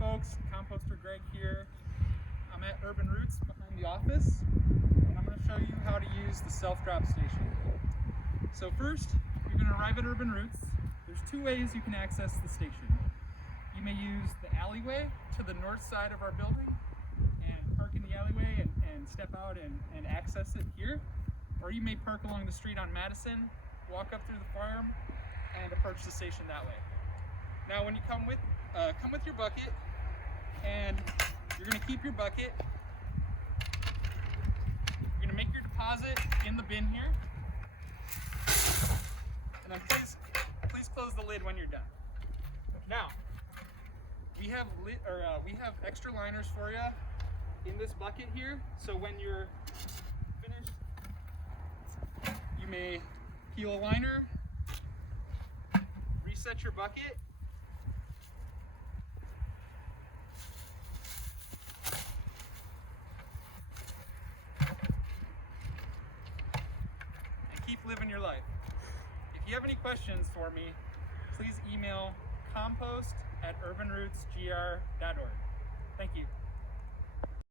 folks, Composter Greg here. I'm at Urban Roots behind the office, and I'm going to show you how to use the self-drop station. So first, you're going to arrive at Urban Roots. There's two ways you can access the station. You may use the alleyway to the north side of our building and park in the alleyway and step out and access it here. Or you may park along the street on Madison, walk up through the farm, and approach the station that way. Now when you come with your bucket, and you're going to keep your bucket. You're going to make your deposit in the bin here, and then please close the lid when you're done. Now we have extra liners for you in this bucket here, so when you're finished, you may peel a liner, reset your bucket, and keep living your life. If you have any questions for me, please email compost@urbanrootsgr.org. Thank you.